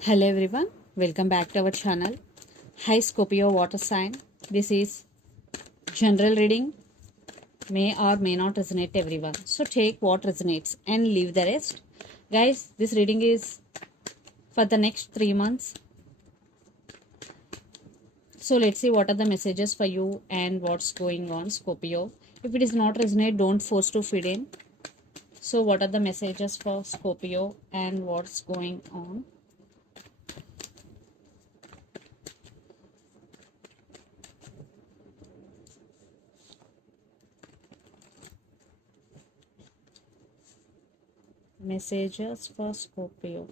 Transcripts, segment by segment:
Hello everyone, welcome back to our channel. Hi Scorpio water sign. This is general reading, may or may not resonate everyone. So take what resonates and leave the rest. Guys, this reading is for the next 3 months. So let's see what are the messages for you and what's going on, Scorpio. If it is not resonate, don't force to fit in. So what are the messages for Scorpio and what's going on? Messages for Scorpio.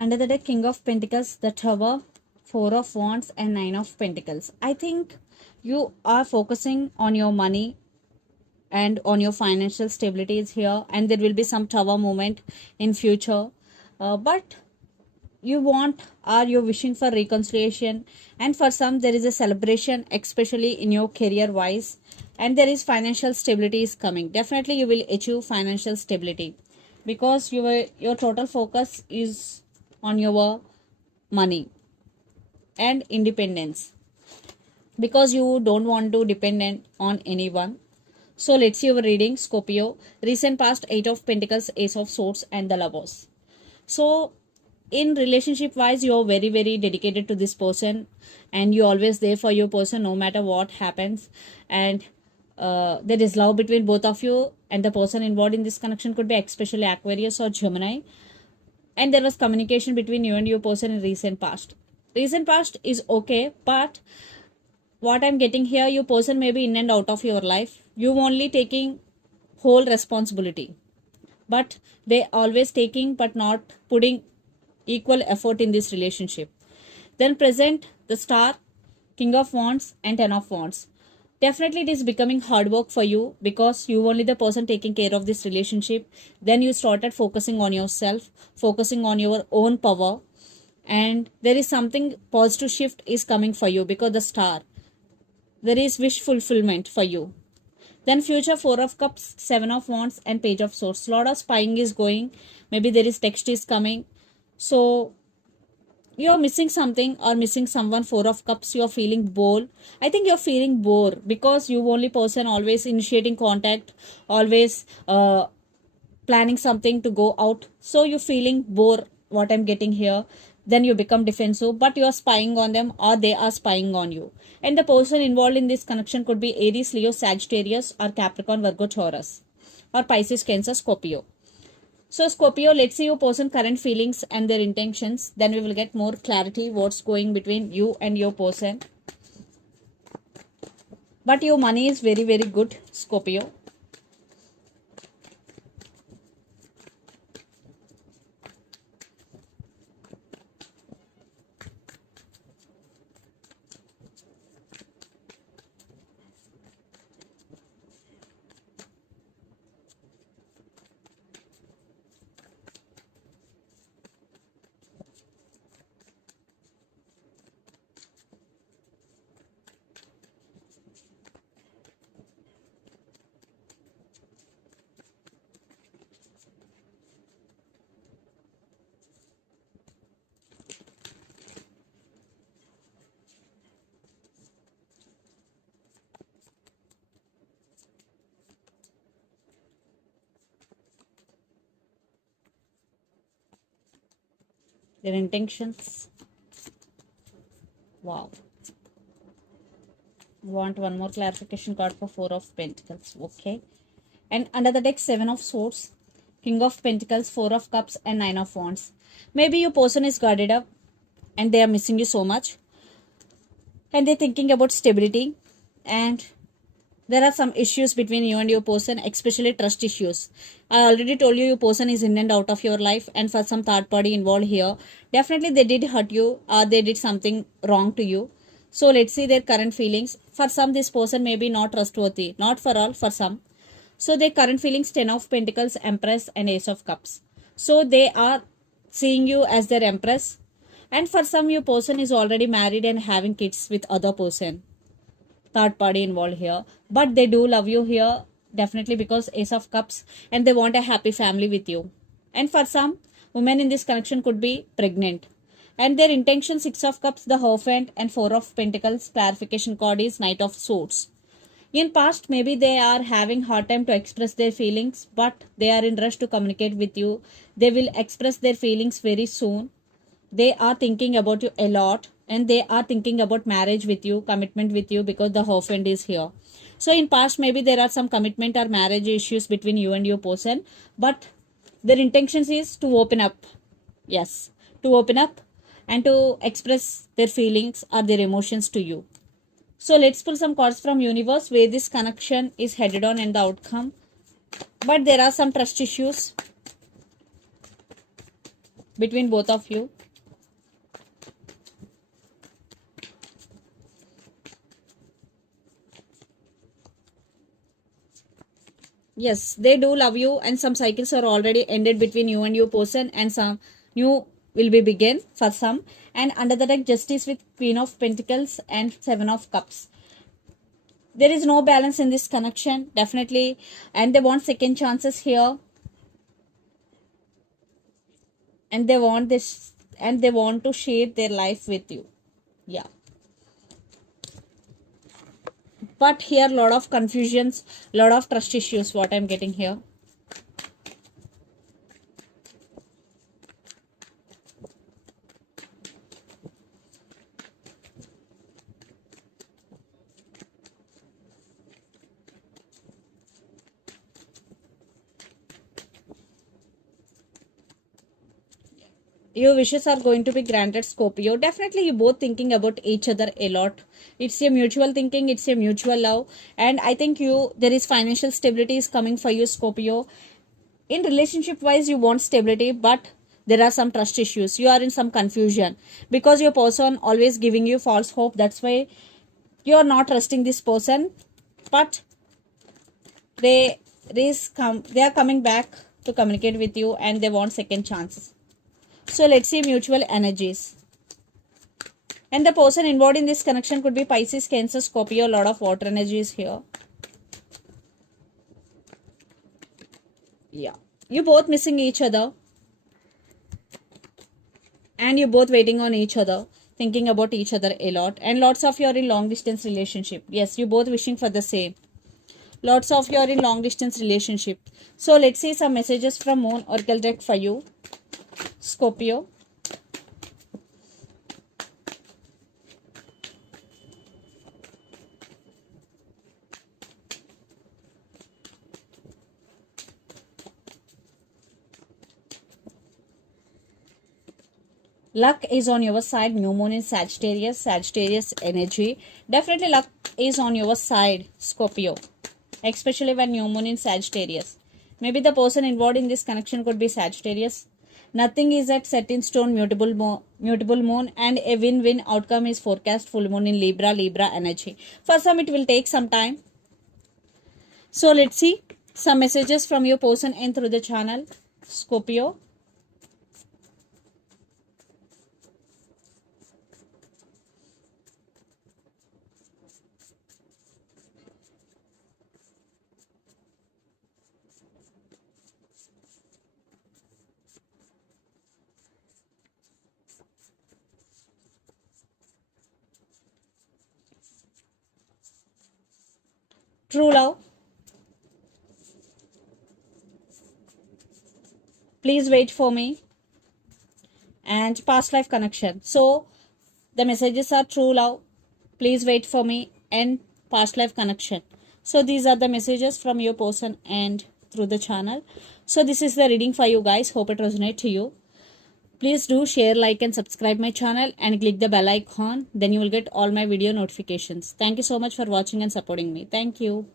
Under the deck, King of Pentacles, the Tower, Four of Wands, and Nine of Pentacles. I think you are focusing on your money and on your financial stability is here, and there will be some Tower moment in future. But you want or you're wishing for reconciliation, and for some there is a celebration, especially in your career wise, and there is financial stability is coming. Definitely you will achieve financial stability because your total focus is on your money and independence because you don't want to dependent on anyone. So let's see your reading, Scorpio. Recent past, Eight of Pentacles, Ace of Swords, and the Lovers. So in relationship wise, you're very dedicated to this person and you're always there for your person no matter what happens. And there is love between both of you, and the person involved in this connection could be especially Aquarius or Gemini, and there was communication between you and your person in recent past. Recent past is okay, but what I'm getting here, your person may be in and out of your life, you only taking whole responsibility, but they always taking but not putting equal effort in this relationship. Then present, the Star, King of Wands, and Ten of Wands. Definitely it is becoming hard work for you because you only the person taking care of this relationship. Then you started focusing on yourself, focusing on your own power, and there is something positive shift is coming for you because the Star, there is wish fulfillment for you. Then future, Four of Cups, Seven of Wands, and Page of Swords. Lot of spying is going. Maybe there is text is coming. So you're missing something or missing someone. Four of Cups, you're feeling bored. I think you're feeling bored because you only person always initiating contact, always planning something to go out. So you're feeling bored, what I'm getting here. Then you become defensive, but you're spying on them or they are spying on you. And the person involved in this connection could be Aries, Leo, Sagittarius, or Capricorn, Virgo, Taurus, or Pisces, Cancer, Scorpio. So Scorpio, let's see your person current feelings and their intentions. Then we will get more clarity what's going between you and your person. But your money is very good, Scorpio. Their intentions. Wow. Want one more clarification card for Four of Pentacles. Okay. And under the deck, Seven of Swords, King of Pentacles, Four of Cups, and Nine of Wands. Maybe your person is guarded up and they are missing you so much. And they're thinking about stability. And There are some issues between you and your person, especially trust issues. I already told you your person is in and out of your life, and for some third party involved here, definitely they did hurt you or they did something wrong to you. So let's see their current feelings. For some, this person may be not trustworthy, not for all, for some. So their current feelings: Ten of Pentacles, Empress, and Ace of Cups. So they are seeing you as their Empress, and for some, your person is already married and having kids with other person, third party involved here, but they do love you here, definitely, because Ace of Cups, and they want a happy family with you. And for some women in this connection could be pregnant, and their intention: Six of Cups, the Hierophant, and Four of Pentacles. Clarification card is Knight of Swords. In past, maybe they are having hard time to express their feelings, but they are in rush to communicate with you. They will express their feelings very soon. They are thinking about you a lot, and they are thinking about marriage with you, commitment with you, because the husband is here. So in past, maybe there are some commitment or marriage issues between you and your person, but their intentions is to open up. Yes, to open up and to express their feelings or their emotions to you. So let's pull some cards from universe where this connection is headed on and the outcome. But there are some trust issues between both of you. Yes, they do love you, and some cycles are already ended between you and your person, and some new will be begin for some. And under the deck, Justice with Queen of Pentacles and Seven of Cups. There is no balance in this connection, definitely, and they want second chances here, and they want this, and they want to share their life with you. Yeah. But here, lot of confusions, lot of trust issues, what I'm getting here. Your wishes are going to be granted, Scorpio. Definitely, you both thinking about each other a lot. It's a mutual thinking, it's a mutual love, and I think there is financial stability is coming for you, Scorpio. In relationship wise, you want stability, but there are some trust issues. You are in some confusion because your person always giving you false hope. That's why you are not trusting this person, but they they are coming back to communicate with you, and they want second chances. So let's see mutual energies. And the person involved in this connection could be Pisces, Cancer, Scorpio. A lot of water energies here. Yeah. You both missing each other. And you both waiting on each other. Thinking about each other a lot. And lots of you are in long distance relationship. Yes, you both wishing for the same. Lots of you are in long distance relationship. So let's see some messages from Moon Oracle deck for you, Scorpio. Luck is on your side. New moon in Sagittarius. Sagittarius energy. Definitely luck is on your side, Scorpio. Especially when new moon in Sagittarius. Maybe the person involved in this connection could be Sagittarius. Nothing is at set in stone, mutable moon, and a win-win outcome is forecast. Full moon in Libra energy. For some, it will take some time. So let's see some messages from your person and through the channel, Scorpio. True love. Please wait for me. And past life connection. So the messages are true love. Please wait for me and past life connection. So these are the messages from your person and through the channel. So this is the reading for you guys. Hope it resonates to you. Please do share, like, and subscribe my channel and click the bell icon. Then you will get all my video notifications. Thank you so much for watching and supporting me. Thank you.